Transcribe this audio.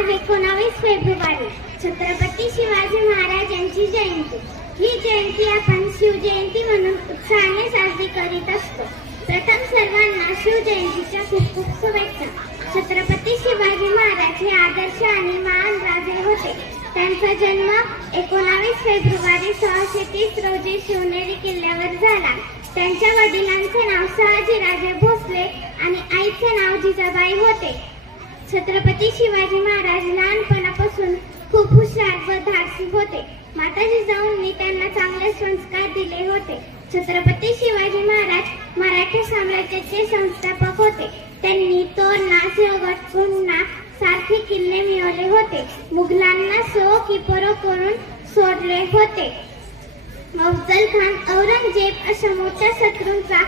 आज 19 फेब्रुवारी छत्रपती शिवाजी महाराज यांची जयंती। ही जयंती आपण शिवजयंती म्हणून उत्साहाने साजरी करीत असतो। प्रथम सर्वांना शिवजयंतीच्या खूप खूप शुभेच्छा। छत्रपती शिवाजी महाराज हे आदर्श आणि महान राजे होते। त्यांचा जन्म 19 फेब्रुवारी 1630 रोजी शिवनेरी किल्ल्यावर झाला। त्यांच्या वडिलांचे नाव शहाजीराजे भोसले आणि आईचे नाव जिजाबाई होते। छत्रपती शिवाजी महाराज लहानपणापासून खूप हुशार व धाडसी होते। माता जिजाऊंनी त्यांना चांगले संस्कार दिले होते। छत्रपती शिवाजी महाराज मराठा साम्राज्याचे संस्थापक होते। त्यांनी तोरणा, सिंहगड, पूर्णा सारखे किल्ले मिळवले होते। मुघलांना सो की परो करून सोडले होते। अफजल खान, औरंगजेब अशा मोठ्या शत्रूंचा